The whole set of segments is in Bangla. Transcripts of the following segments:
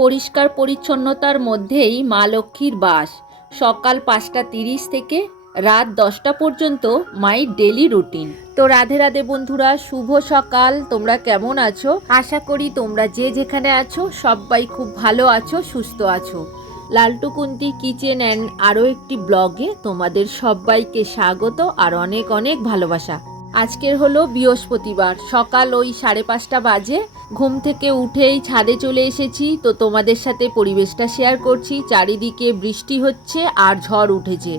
পরিষ্কার পরিচ্ছন্নতার মধ্যেই মা লক্ষ্মীর বাস। সকাল পাঁচটা তিরিশ থেকে রাত দশটা পর্যন্ত মাই ডেলি রুটিন। তো রাধে রাধে বন্ধুরা, শুভ সকাল। তোমরা কেমন আছো? আশা করি তোমরা যে যেখানে আছো, সবাই খুব ভালো আছো, সুস্থ আছো। লালটু কুন্তি কিচেন অ্যান্ড আরও একটি ব্লগে তোমাদের সবাইকে স্বাগত আর অনেক অনেক ভালোবাসা। আজকের হলো বৃহস্পতিবার। সকাল ওই সাড়ে পাঁচটা বাজে। ঘুম থেকে উঠেই ছাদে চলে এসেছি। তো তোমাদের সাথে পরিবেশটা শেয়ার করছি। চারিদিকে বৃষ্টি হচ্ছে আর ঝড় উঠেছে।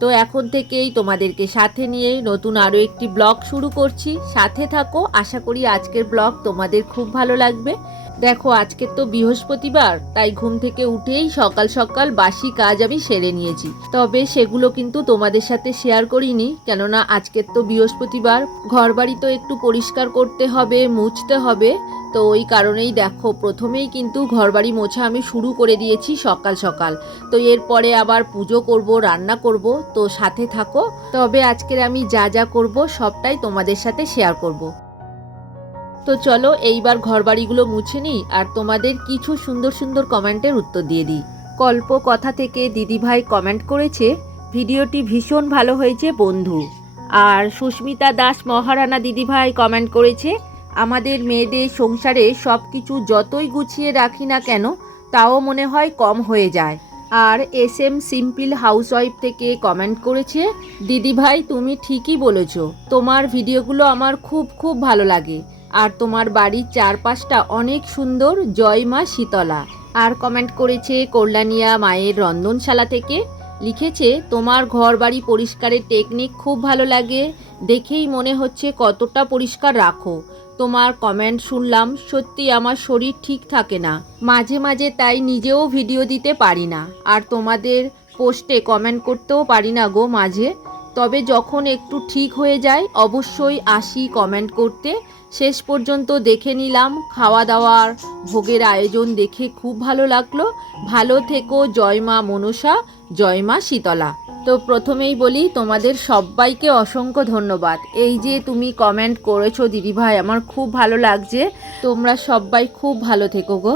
তো এখন থেকেই তোমাদেরকে সাথে নিয়ে নতুন আরও একটি ব্লগ শুরু করছি। সাথে থাকো। আশা করি আজকের ব্লগ তোমাদের খুব ভালো লাগবে। দেখো, আজকে তো বৃহস্পতিবার, তাই ঘুম থেকে উঠেই সকাল সকাল বাসি কাজ আমি সেরে নিয়েছি। তবে সেগুলো কিন্তু তোমাদের সাথে শেয়ার করিনি, কেননা আজকের তো বৃহস্পতিবার। ঘর বাড়ি তো একটু পরিষ্কার করতে হবে, মুছতে হবে। তো ওই কারণেই দেখো, প্রথমেই কিন্তু ঘরবাড়ি মোছা আমি শুরু করে দিয়েছি সকাল সকাল। তো এরপরে আবার পুজো করব, রান্না করব, তো সাথে থাকো। তবে আজকের আমি যা যা করব, সবটাই তোমাদের সাথে শেয়ার করব। তো চলো এইবার ঘরবাড়িগুলো মুছে নিই আর তোমাদের কিছু সুন্দর সুন্দর কমেন্টের উত্তর দিয়ে দিই। কল্প কথা থেকে দিদিভাই কমেন্ট করেছে, ভিডিওটি ভীষণ ভালো হয়েছে বন্ধু। আর সুস্মিতা দাস মহারানা দিদিভাই কমেন্ট করেছে, আমাদের মেয়েদের সংসারে সব কিছু যতই গুছিয়ে রাখি না কেন, তাও মনে হয় কম হয়ে যায়। আর এস এম সিম্পল হাউসওয়াইফ থেকে কমেন্ট করেছে, দিদিভাই, তুমি ঠিকই বলেছ। তোমার ভিডিওগুলো আমার খুব খুব ভালো লাগে। আর তোমার বাড়ির চারপাশটা অনেক সুন্দর। জয় মা শীতলা। আর কমেন্ট করেছে কল্যাণিয়া মায়ের রন্ধনশালা থেকে। লিখেছে, তোমার ঘর বাড়ি পরিষ্কারের টেকনিক খুব ভালো লাগে। দেখেই মনে হচ্ছে কতটা পরিষ্কার রাখো। তোমার কমেন্ট শুনলাম, সত্যি আমার শরীর ঠিক থাকে না। মাঝে মাঝে তাই নিজেও ভিডিও দিতে পারি না। আর তোমাদের পোস্টে কমেন্ট করতেও পারি না গো মাঝে। তবে যখন একটু ঠিক হয়ে যায়, অবশ্যই আসি কমেন্ট করতে। শেষ পর্যন্ত দেখে নিলাম খাওয়া দাওয়ার ভোগের আয়োজন দেখে খুব ভালো লাগল। ভালো থেকো, জয় মা মনসা, জয় মা শীতলা। তো প্রথমেই বলি, তোমাদের সবাইকে অসংখ্য ধন্যবাদ। এই যে তুমি কমেন্ট করেছ দিদিভাই আমার খুব ভালো লাগছে। তোমরা সবাই খুব ভালো থেকো গো।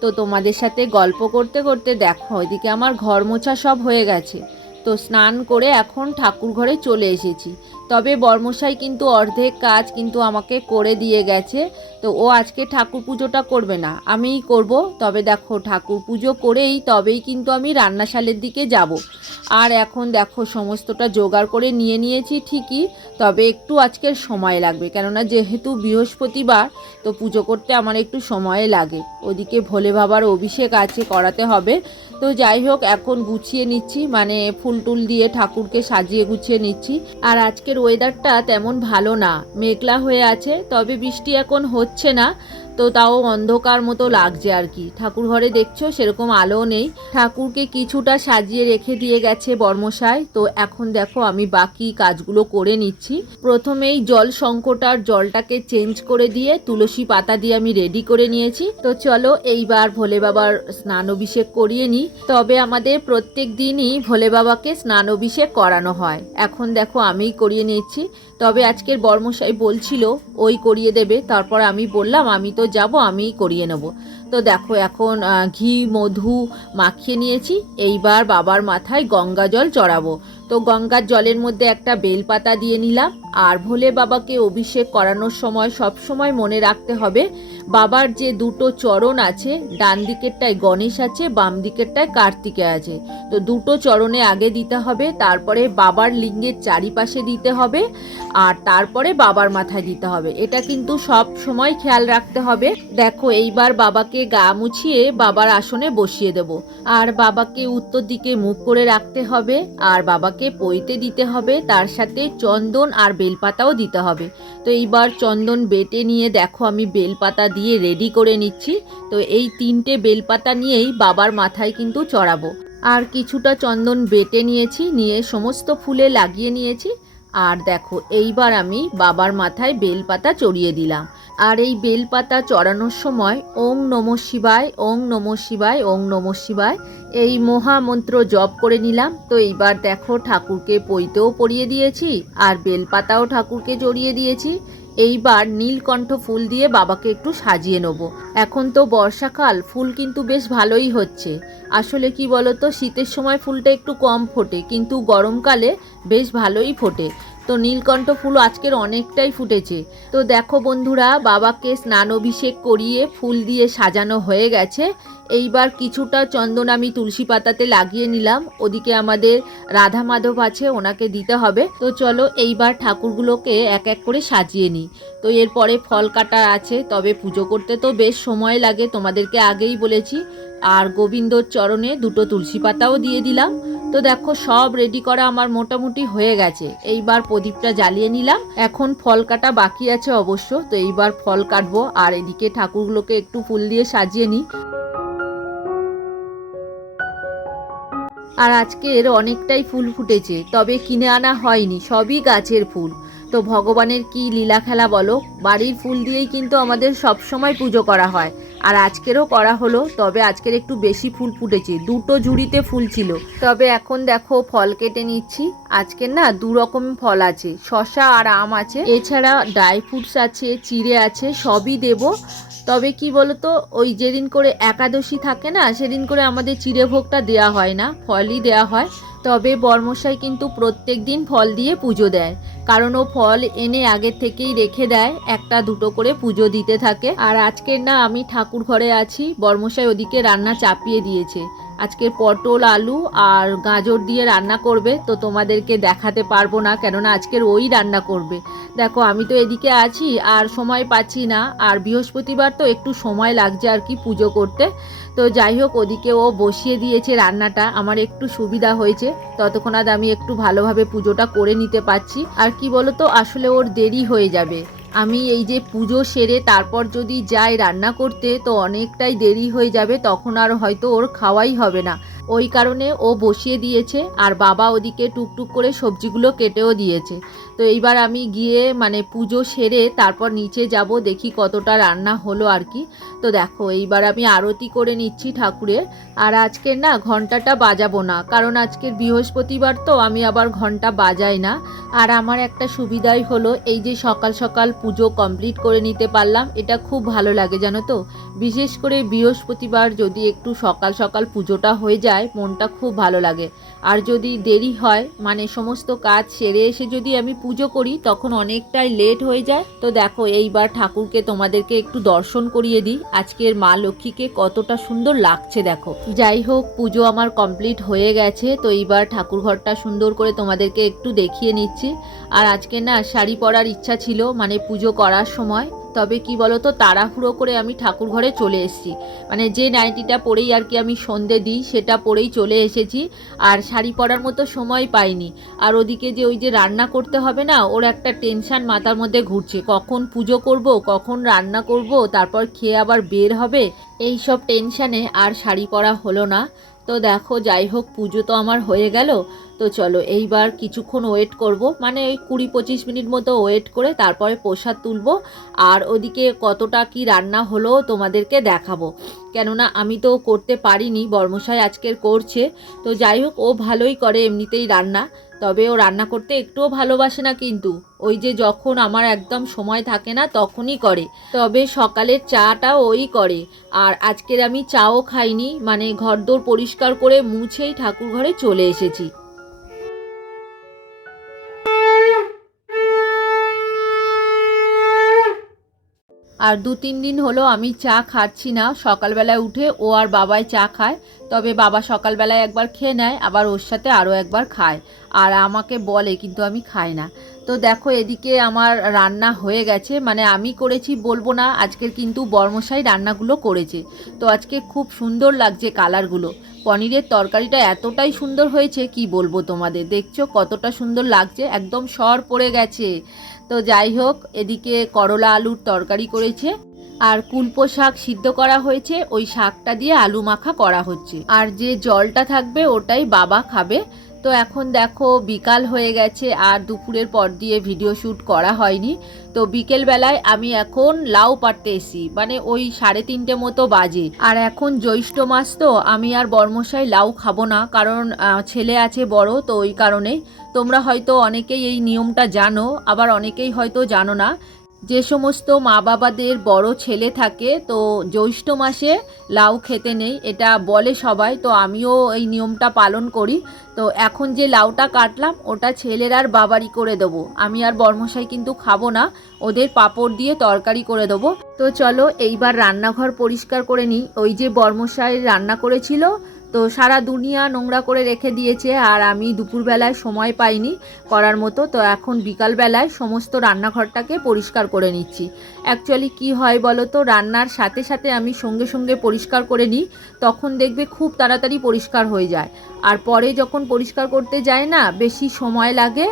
তো তোমাদের সাথে গল্প করতে করতে দেখো ওইদিকে আমার ঘর মোছা সব হয়ে গেছে। তো স্নান করে এখন ঠাকুর ঘরে চলে এসেছি। তবে বর্মশাই কিন্তু অর্ধেক কাজ কিন্তু আমাকে করে দিয়ে গেছে, তো ও আজকে ঠাকুর পুজোটা করবে না। আমিই করব, তবে দেখো ঠাকুর পুজো করেই তবেই কিন্তু আমি রান্নাশালের দিকে যাব। আর এখন দেখো সমস্তটা জোগাড় করে নিয়ে নিয়েছি ঠিকই, তবে একটু আজকের সময় লাগবে। কেননা যেহেতু বৃহস্পতিবার, তো পুজো করতে আমার একটু সময় লাগে। ওদিকে ভোলে বাবার অভিষেক আছে করাতে হবে তো যাই হোক, এখন গুছিয়ে নিচ্ছি মানে ফুল টুল দিয়ে ঠাকুরকে সাজিয়ে গুছিয়ে নিচ্ছি। আর আজকের ওয়েদারটা তেমন ভালো না, মেঘলা হয়ে আছে, তবে বৃষ্টি এখন হচ্ছে না। তো তাও অন্ধকার মতো লাগছে আর কি। ঠাকুর ঘরে দেখছ, সেরকম আলো নেই। ঠাকুরকে কিছুটা সাজিয়ে রেখে দিয়ে গেছে বর্মশাই তো এখন দেখো, আমি বাকি কাজগুলো করে নিচ্ছি। প্রথমেই জল সংকটার জলটাকে চেঞ্জ করে দিয়ে তুলসী পাতা দিয়ে আমি রেডি করে নিয়েছি। তো চলো, এইবার ভোলে বাবার স্নান অভিষেক করিয়ে নিই। তবে আমাদের প্রত্যেক দিনই ভোলে বাবাকে স্নান অভিষেক করানো হয়। এখন দেখো, আমিই করিয়ে নিচ্ছি। তবে আজকের বর্মশাই বলছিল, ওই করিয়ে দেবে। তারপর আমি বললাম, আমি তো যাব আমি করিয়ে নেব। তো দেখো এখন ঘি, মধু মাখিয়ে নিয়েছি। এইবার বাবার মাথায় গঙ্গা জল চড়াবো। তো গঙ্গার জলের মধ্যে একটা বেলপাতা দিয়ে নিলাম। আর ভোলে বাবাকে অভিষেক করানোর সময় সব সময় মনে রাখতে হবে, বাবার যে দুটো চরণ আছে, ডান দিকেরটায় গণেশ আছে, বাম দিকেরটায় কার্তিকে আছে। তো দুটো চরণে আগে দিতে হবে, তারপরে বাবার লিঙ্গের চারিপাশে দিতে হবে, আর তারপরে বাবার মাথায় দিতে হবে। এটা কিন্তু সব সময় খেয়াল রাখতে হবে। দেখো, এইবার বাবাকে গা মুছিয়ে বাবার আসনে বসিয়ে দেব। আর বাবাকে উত্তর দিকে মুখ করে রাখতে হবে, আর বাবাকে পইতে দিতে হবে, তার সাথে চন্দন আর বেলপাতাও দিতে হবে। তো এইবার চন্দন বেটে নিয়ে দেখো আমি বেলপাতা দিয়ে রেডি করে নিচ্ছি। তো এই তিনটে বেলপাতা নিয়েই বাবার মাথায় কিন্তু চড়াবো। আর কিছুটা চন্দন বেটে নিয়েছি, নিয়ে সমস্ত ফুলে লাগিয়ে নিয়েছি। আর দেখো, এইবার আমি বাবার মাথায় বেলপাতা চড়িয়ে দিলাম। আর এই বেলপাতা চড়ানোর সময় ওং নম শিবায়, ওং নম শিবায়, ওং নম শিবায় এই মহামন্ত্র জপ করে নিলাম। তো এইবার দেখো, ঠাকুরকে পইতেও পরিয়ে দিয়েছি আর বেলপাতাও ঠাকুরকে জড়িয়ে দিয়েছি। এইবার নীলকণ্ঠ ফুল দিয়ে বাবাকে একটু সাজিয়ে নেব। এখন তো বর্ষাকাল, ফুল কিন্তু বেশ ভালোই হচ্ছে। আসলে কি বলতো, শীতের সময় ফুলটা একটু কম ফোটে, কিন্তু গরমকালে বেশ ভালোই ফোটে। তো নীলকণ্ঠ ফুল আজকের অনেকটাই ফুটেছে। তো দেখো বন্ধুরা, বাবাকে স্নান অভিষেক করিয়ে ফুল দিয়ে সাজানো হয়ে গেছে। এইবার কিছুটা চন্দন আমি তুলসী পাতাতে লাগিয়ে নিলাম। ওদিকে আমাদের রাধা মাধব আছে, ওনাকে দিতে হবে। তো চলো এইবার ঠাকুরগুলোকে এক এক করে সাজিয়ে নিই। তো এরপরে ফল কাটা আছে, তবে পুজো করতে তো বেশ সময় লাগে, তোমাদেরকে আগেই বলেছি। আর গোবিন্দর চরণে দুটো তুলসী পাতাও দিয়ে দিলাম। তো দেখো, সব রেডি করা আমার মোটামুটি হয়ে গেছে। এইবার প্রদীপটা জ্বালিয়ে নিলাম। এখন ফল কাটা বাকি আছে অবশ্য, তো এইবার ফল কাটবো। আর এদিকে ঠাকুরগুলোকে একটু ফুল দিয়ে সাজিয়ে নিই। আর আজকের অনেকটাই ফুল ফুটেছে, তবে কিনে আনা হয়নি, সবই গাছের ফুল। তো ভগবানের কি লীলা খেলা বলো, বাড়ির ফুল দিয়েই কিন্তু আমাদের সব সময় পুজো করা হয়। আর আজকেরও করা হলো, তবে আজকের একটু বেশি ফুল ফুটেছে। দুটো ঝুড়িতে ফুল ছিল। তবে এখন দেখো ফল কেটে নিচ্ছি। আজকের না দু রকম ফল আছে শশা আর আম আছে। এছাড়া ড্রাই ফ্রুটস আছে, চিড়ে আছে, সবই দেবো। তবে কি বলতো, ওই যেদিন করে একাদশী থাকে না, সেদিন করে আমাদের চিড়ে ভোগটা দেওয়া হয় না, ফলই দেওয়া হয়। তবে বর্মশাই কিন্তু প্রত্যেক দিন ফল দিয়ে পুজো দেয়। কারণ ও ফল এনে আগে থেকেই রেখে দেয়, একটা দুটো করে পুজো দিতে থাকে। আর আজকের না আমি ঠাকুর ঘরে আছি, বর্মশাই ওদিকে রান্না চাপিয়ে দিয়েছে। আজকের পটল, আলু আর গাজর দিয়ে রান্না করবে, তো তোমাদেরকে দেখাতে পারব না, কেননা আজকের ওই রান্না করবে। দেখো, আমি তো এদিকে আছি আর সময় পাচ্ছি না, আর বৃহস্পতিবার তো একটু সময় লাগছে আর কি পুজো করতে। তো যাই হোক, ওদিকে ও বসিয়ে দিয়েছে রান্নাটা, আমার একটু সুবিধা হয়েছে, ততক্ষণাৎ আমি একটু ভালোভাবে পুজোটা করে নিতে পারছি। আর কি বলো তো আসলে ওর দেরি হয়ে যাবে। আমি এই যে পুজো সেরে তারপর যদি যাই রান্না করতে, তো অনেকটাই দেরি হয়ে যাবে, তখন আর হয়তো ওর খাওয়াই হবে না। ওই কারণে ও বসিয়ে দিয়েছে, আর বাবা ওদিকে টুকটুক করে সবজিগুলো কেটেও দিয়েছে। তো এইবার আমি গিয়ে মানে পুজো সেরে তারপর নিচে যাব, দেখি কতটা রান্না হলো আর কি। তো দেখো, এইবার আমি আরতি করে নিচ্ছি ঠাকুরের। আর আজকের না ঘন্টাটা বাজাবো না, কারণ আজকের বৃহস্পতিবার তো আমি আবার ঘণ্টা বাজাই না। আর আমার একটা সুবিধাই হলো, এই যে সকাল সকাল পুজো কমপ্লিট করে নিতে পারলাম, এটা খুব ভালো লাগে, জানো তো? বিশেষ করে বৃহস্পতিবার যদি একটু সকাল সকাল পুজোটা হয়ে যায়, মনটা খুব ভালো লাগে। আর যদি দেরি হয় মানে সমস্ত কাজ সেরে এসে যদি আমি পুজো করি, তখন অনেকটাই লেট হয়ে যায়। তো দেখো, এইবার ঠাকুরকে তোমাদেরকে একটু দর্শন করিয়ে দিই। আজকের মা লক্ষ্মীকে কতটা সুন্দর লাগছে দেখো। যাই হোক, পুজো আমার কমপ্লিট হয়ে গেছে। তো এইবার ঠাকুর ঘরটা সুন্দর করে তোমাদেরকে একটু দেখিয়ে নিচ্ছি। আর আজকে না শাড়ি পরার ইচ্ছা ছিল মানে পুজো করার সময়। তবে কি বলতো, তাড়াহুড়ো করে আমি ঠাকুর ঘরে চলে এসেছি। মানে যে নাইটিটা পরেই আর কি আমি সন্ধে দিই, সেটা পরেই চলে এসেছি। আর শাড়ি পরার মতো সময় পাইনি। আর ওদিকে যে ওই যে রান্না করতে হবে না, ওর একটা টেনশান মাথার মধ্যে ঘুরছে। কখন পুজো করব, কখন রান্না করব, তারপর খেয়ে আবার বের হবে, এই সব টেনশানে আর শাড়ি পরা হলো না। তো দেখো যাই হোক পুজো তো আমার হয়ে গেল। তো চলো, এইবার কিছুক্ষণ ওয়েট করব। মানে ওই কুড়ি পঁচিশ মিনিট মতো ওয়েট করে তারপরে প্রসাদ তুলবো। আর ওদিকে কতটা কি রান্না হলো তোমাদেরকে দেখাবো। কেননা আমি তো করতে পারিনি, বর্মশাই আজকের করছে। তো যাই হোক ও ভালোই করে এমনিতেই রান্না। তবে ও রান্না করতে একটুও ভালোবাসে না কিন্তু। ওই যে যখন আমার একদম সময় থাকে না, তখনই করে। তবে সকালের চাটা ওই করে। আর আজকের আমি চাও খাইনি মানে ঘরদোর পরিষ্কার করে মুছেই ঠাকুর ঘরে চলে এসেছি। আর দু তিন দিন হলো আমি চা খাচ্ছি না। সকালবেলায় উঠে ও আর বাবাই চা খায়। তবে বাবা সকালবেলায় একবার খেয়ে নেয়, আবার ওর সাথে আরও একবার খায়। আর আমাকে বলে, কিন্তু আমি খাই না। তো দেখো, এদিকে আমার রান্না হয়ে গেছে। মানে আমি করেছি, বলব না, আজকের কিন্তু বর্মশাই রান্নাগুলো করেছে। তো আজকে খুব সুন্দর লাগছে কালারগুলো। পনিরের তরকারিটা এতটাই সুন্দর হয়েছে, কি বলব তোমাদের? দেখছ কতটা সুন্দর লাগছে, একদম সর পড়ে গেছে। তো যাই হোক, এদিকে করলা আলুর তরকারি করেছে, আর কুলপো শাক সিদ্ধ করা হয়েছে, ওই শাকটা দিয়ে আলু মাখা করা হচ্ছে। আর যে জলটা থাকবে, ওটাই বাবা খাবে। তো এখন দেখো বিকাল হয়ে গেছে আর দুপুরের পর দিয়ে ভিডিও শ্যুট করা হয়নি। তো বিকেল বেলায় আমি এখন লাউ পাড়তে এসি মানে ওই সাড়ে তিনটে মতো বাজে। আর এখন জ্যৈষ্ঠ মাস তো, আমি আর বর্মশাই লাউ খাব না, কারণ ছেলে আছে বড়, তো ওই কারণে। তোমরা হয়তো অনেকেই এই নিয়মটা জানো, আবার অনেকেই হয়তো জানো না। যে সমস্ত মা বাবাদের বড় ছেলে থাকে, তো জ্যৈষ্ঠ মাসে লাউ খেতে নেই, এটা বলে সবাই, তো আমিও এই নিয়মটা পালন করি। তো এখন যে লাউটা কাটলাম, ওটা ছেলের আর বাবারই করে দেবো। আমি আর বর্মশাই কিন্তু খাব না, ওদের পাঁপড় দিয়ে তরকারি করে দেবো। তো চলো, এইবার রান্নাঘর পরিষ্কার করে নিই। ওই যে বর্মশাই রান্না করেছিল তো সারা দুনিয়া নোংরা করে রেখে দিয়েছে আর আমি দুপুরবেলায় সময় পাইনি করার মতো। তো এখন বিকালবেলায় সমস্ত রান্নাঘরটাকে পরিষ্কার করে নিচ্ছি। অ্যাকচুয়ালি কি হয় বলো তো রান্নার সাথে সাথে আমি সঙ্গে সঙ্গে পরিষ্কার করে নিই, তখন দেখবে খুব তাড়াতাড়ি পরিষ্কার হয়ে যায়। আর পরে যখন পরিষ্কার করতে যায় না, বেশি সময় লাগে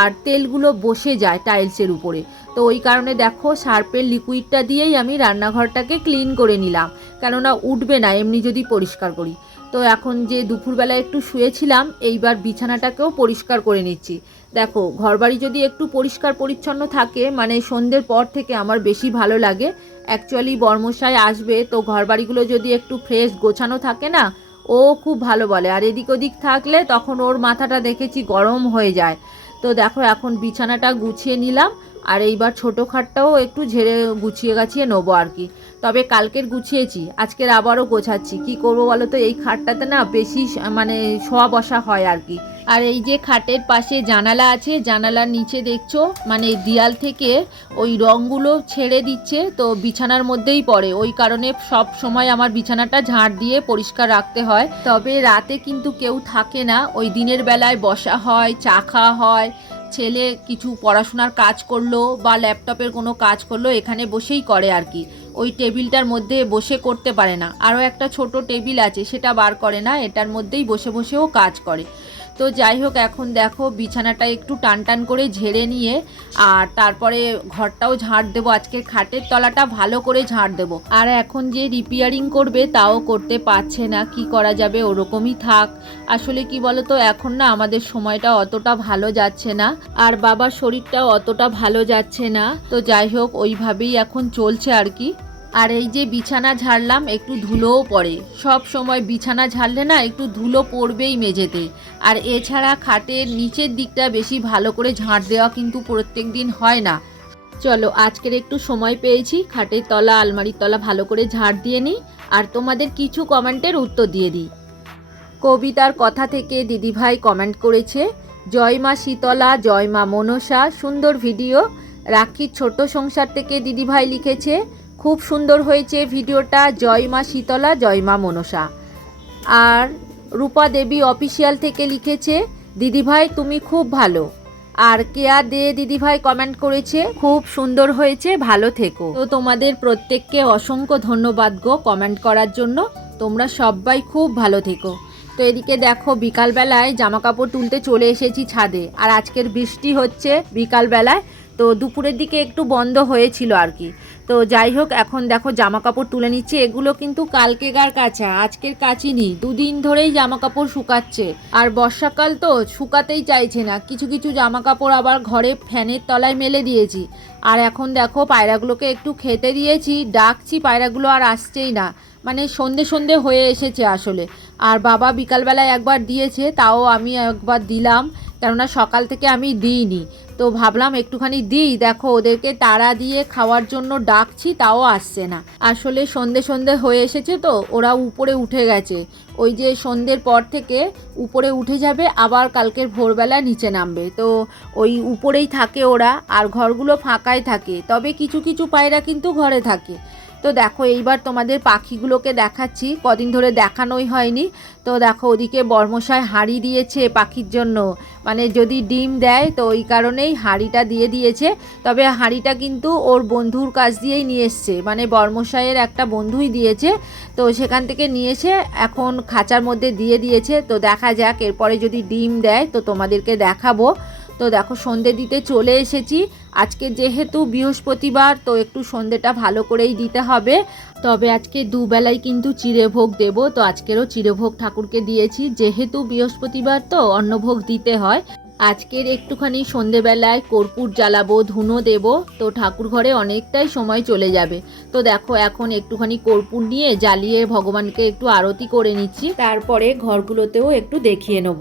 আর তেলগুলো বসে যায় টাইলসের উপরে। তো ওই কারণে দেখো, সার্পের লিকুইডটা দিয়েই আমি রান্নাঘরটাকে ক্লিন করে নিলাম। কেননা উঠবে না, এমনি যদি পরিষ্কার করি। তো এখন যে দুপুরবেলা একটু শুয়েছিলাম, এইবার বিছানাটাকেও পরিষ্কার করে নিচ্ছি। দেখো, ঘরবাড়ি যদি একটু পরিষ্কার পরিচ্ছন্ন থাকে মানে সন্ধ্যের পর থেকে আমার বেশি ভালো লাগে। অ্যাকচুয়ালি বর্মশাই আসবে, তো ঘরবাড়িগুলো যদি একটু ফ্রেশ গোছানো থাকে না, ও খুব ভালো বলে। আর এদিক ওদিক থাকলে তখন ওর মাথাটা দেখেছি গরম হয়ে যায়। তো দেখো, এখন বিছানাটা গুছিয়ে নিলাম। আর এইবার ছোটো খাটটাও একটু ঝেড়ে গুছিয়ে গাছিয়ে নেব আর কি। তবে কালকের গুছিয়েছি, আজকের আবারও গোছাচ্ছি। কি করব বলো তো? এই খাটটাতে না বেশি মানে শোয়া বসা হয় আর কি। আর এই যে খাটের পাশে জানালা আছে, জানালার নিচে দেখছ? মানে দেয়াল থেকে ওই রঙগুলো ছেড়ে দিচ্ছে, তো বিছানার মধ্যেই পড়ে। ওই কারণে সব সময় আমার বিছানাটা ঝাড় দিয়ে পরিষ্কার রাখতে হয়। তবে রাতে কিন্তু কেউ থাকে না। ওই দিনের বেলায় বসা হয়, চা খাওয়া হয় ছেলে কিছু পড়াশোনার কাজ করল বা ল্যাপটপের কোনো কাজ করল, এখানে বসেই করে আর কি। ওই টেবিলটার মধ্যে বসে করতে পারে না। আরও একটা ছোট টেবিল আছে, সেটা বার করে না, এটার মধ্যেই বসে বসেও কাজ করে। তো যাই হোক, এখন দেখো বিছানাটা একটু টান টান করে ঝেড়ে নিয়ে, আর তারপরে ঘরটাও ঝাড় দেবো আজকে খাটের তলাটা ভালো করে ঝাড় দেবো। আর এখন যে রিপেয়ারিং করবে তাও করতে পারছে না, কি করা যাবে ওরকমই থাক। আসলে কি বলতো, এখন না আমাদের সময়টা অতটা ভালো যাচ্ছে না, আর বাবার শরীরটাও অতটা ভালো যাচ্ছে না। তো যাই হোক, ওইভাবেই এখন চলছে আর কি। আর এই যে বিছানা ঝাড়লাম, একটু ধুলোও পড়ে। সব সময় বিছানা ঝাড়লে না একটু ধুলো পড়বেই মেঝেতে। আর এছাড়া খাটের নিচের দিকটা বেশি ভালো করে ঝাঁট দেওয়া কিন্তু প্রত্যেক দিন হয় না। চলো, আজকের একটু সময় পেয়েছি। খাটের তলা, আলমারির তলা ভালো করে ঝাড় দিয়ে নিই। আর তোমাদের কিছু কমেন্টের উত্তর দিয়ে দিই। কবিতার কথা থেকে দিদিভাই কমেন্ট করেছে, জয় মা শীতলা, জয় মা মনসা, সুন্দর ভিডিও। রাখির ছোট সংসার থেকে দিদিভাই লিখেছে খুব সুন্দর হয়েছে ভিডিওটা। জয় মা শীতলা, জয় মা মনসা। আর রূপা দেবী অফিসিয়াল থেকে লিখেছে, দিদিভাই, তুমি খুব ভালো। আর কেয়া দে দিদিভাই কমেন্ট করেছে, খুব সুন্দর হয়েছে, ভালো থেকো। তো তোমাদের প্রত্যেককে অসংখ্য ধন্যবাদ গো কমেন্ট করার জন্য। তোমরা সবাই খুব ভালো থেকো। তো এদিকে দেখো, বিকালবেলায় জামা কাপড় তুলতে চলে এসেছি ছাদে। আর আজকের বৃষ্টি হচ্ছে বিকালবেলায়। তো দুপুরের দিকে একটু বন্ধ হয়েছিল আর কি। তো যাই হোক, এখন দেখো জামা কাপড় তুলে নিচ্ছে। এগুলো কিন্তু কালকেকার কাছা আজকের কাচিনি দুদিন ধরেই জামা কাপড় শুকাচ্ছে। আর বর্ষাকাল তো শুকাতেই চাইছে না। কিছু কিছু জামা কাপড় আবার ঘরে ফ্যানের তলায় মেলে দিয়েছি। আর এখন দেখো পায়রাগুলোকে একটু খেতে দিয়েছি। ডাকছি, পায়রাগুলো আর আসছেই না। মানে সন্ধে সন্ধে হয়ে এসেছে আসলে। আর বাবা বিকালবেলায় একবার দিয়েছে, তাও আমি একবার দিলাম। কেননা সকাল থেকে আমি দিইনি। তো ভাবলাম একটুখানি দিই। দেখো, ওদেরকে তারা দিয়ে খাওয়ার জন্য ডাকছি, তাও আসছে না। আসলে সন্ধে সন্ধে হয়ে এসেছে তো, ওরা উপরে উঠে গেছে। ওই যে সন্ধ্যের পর থেকে উপরে উঠে যাবে, আবার কালকের ভোরবেলা নিচে নামবে। তো ওই উপরেই থাকে ওরা, আর ঘরগুলো ফাঁকাই থাকে। তবে কিছু কিছু পায়রা কিন্তু ঘরে থাকে। তো দেখো, এইবার তোমাদের পাখিগুলোকে দেখাচ্ছি। কদিন ধরে দেখানোই হয়নি। তো দেখো, ওদিকে বর্মশাই হাঁড়ি দিয়েছে পাখির জন্য। মানে যদি ডিম দেয়, তো ওই কারণেই হাঁড়িটা দিয়ে দিয়েছে। তবে হাঁড়িটা কিন্তু ওর বন্ধুর কাছ দিয়েই নিয়ে এসছে। মানে বর্মশাইয়ের একটা বন্ধুই দিয়েছে। তো সেখান থেকে নিয়ে এসে এখন খাঁচার মধ্যে দিয়ে দিয়েছে। তো দেখা যাক, এরপরে যদি ডিম দেয়, তো তোমাদেরকে দেখাবো। তো দেখো সন্ধে দিতে চলে এসেছি। আজকে যেহেতু বৃহস্পতিবার, তো একটু সন্ধেটা ভালো করেই দিতে হবে। তবে আজকে দুবেলায় কিন্তু চিড়েভোগ দেব। তো আজকেরও চিড়েভোগ ঠাকুরকে দিয়েছি। যেহেতু বৃহস্পতিবার, তো অন্নভোগ দিতে হয়। আজকের একটুখানি সন্ধেবেলায় কর্পূর জ্বালাবো, ধুনো দেব। তো ঠাকুর ঘরে অনেকটাই সময় চলে যাবে। তো দেখো এখন একটুখানি কর্পূর নিয়ে জ্বালিয়ে ভগবানকে একটু আরতি করে নিচ্ছি। তারপরে ঘরগুলোতেও একটু দেখিয়ে নেব।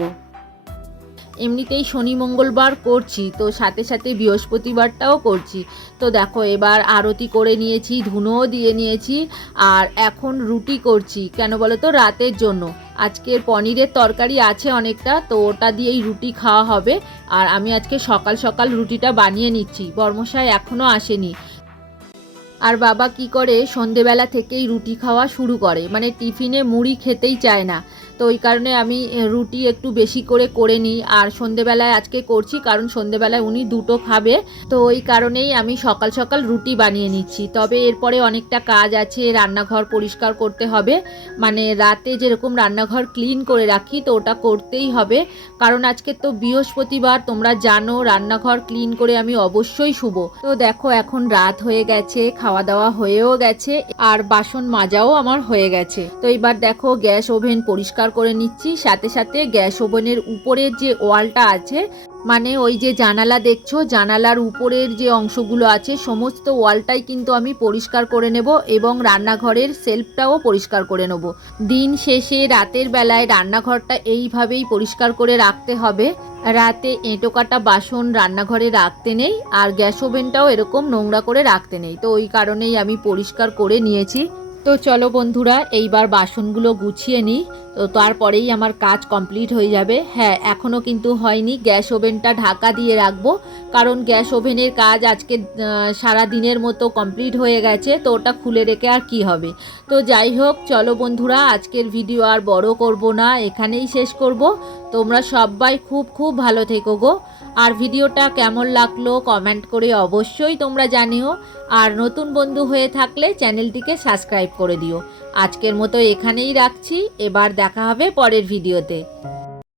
এমনিতেই শনি মঙ্গলবার করছি, তো সাথে সাথে বৃহস্পতিবারটাও করছি। তো দেখো, এবার আরতি করে নিয়েছি, ধুনোও দিয়ে নিয়েছি, আর এখন রুটি করছি, কেন বলো তো? রাতের জন্য। আজকের পনিরের তরকারি আছে অনেকটা, তো ওটা দিয়েই রুটি খাওয়া হবে। আর আমি আজকে সকাল সকাল রুটিটা বানিয়ে নিচ্ছি। বর্মশাই এখনও আসেনি। আর বাবা কি করে, সন্ধেবেলা থেকেই রুটি খাওয়া শুরু করে। মানে টিফিনে মুড়ি খেতেই চায় না। তো ওই কারণে আমি রুটি একটু বেশি করে করে নিই। আর সন্ধেবেলায় আজকে করছি, কারণ সন্ধেবেলায় উনি দুটো খাবে। তো ওই কারণেই আমি সকাল সকাল রুটি বানিয়ে নিচ্ছি। তবে এরপরে অনেকটা কাজ আছে, রান্নাঘর পরিষ্কার করতে হবে। মানে রাতে যেরকম রান্নাঘর ক্লিন করে রাখি, তো ওটা করতেই হবে। কারণ আজকে তো বৃহস্পতিবার, তোমরা জানো, রান্নাঘর ক্লিন করে আমি অবশ্যই শুভ তো দেখো, এখন রাত হয়ে গেছে, খাওয়া দাওয়া হয়েও গেছে, আর বাসন মাজাও আমার হয়ে গেছে। তো এবার দেখো, গ্যাস ওভেন পরিষ্কার করে নিচ্ছি। সাথে সাথে গ্যাস ওভেনের উপরে যে ওয়ালটা আছে মানে ওই যে জানালা দেখছ, জানালার উপরের যে অংশগুলো আছে, সমস্ত ওয়ালটাই কিন্তু আমি পরিষ্কার করে নেব এবং রান্নাঘরের সেলফটাও পরিষ্কার করে নেব। দিন শেষে রাতের বেলায় রান্নাঘরটা এইভাবেই পরিষ্কার করে রাখতে হবে। রাতে এঁটো কাটা বাসন রান্নাঘরে রাখতে নেই, আর গ্যাস ওভেনটাও এরকম নোংরা করে রাখতে নেই। তো ওই কারণেই আমি পরিষ্কার করে নিয়েছি। তো চলো বন্ধুরা, এইবার বাসনগুলো গুছিয়ে নিই। তো তারপরেই আমার কাজ কমপ্লিট হয়ে যাবে। হ্যাঁ এখনও কিন্তু হয়নি। গ্যাস ওভেনটা ঢাকা দিয়ে রাখব। কারণ গ্যাস ওভেনের কাজ আজকে সারা দিনের মতো কমপ্লিট হয়ে গেছে, তো ওটা খুলে রেখে আর কি হবে? তো যাই হোক, চলো বন্ধুরা, আজকের ভিডিও আর বড় করব না। এখানেই শেষ করব। তোমরা সবাই খুব খুব ভালো থেকো গো। আর ভিডিওটা কেমন লাগল কমেন্ট করে অবশ্যই তোমরা জানিও। আর নতুন বন্ধু হয়ে থাকলে চ্যানেলটিকে সাবস্ক্রাইব করে দিও। আজকের মতো এখানেই রাখছি। এবার দেখা হবে পরের ভিডিওতে।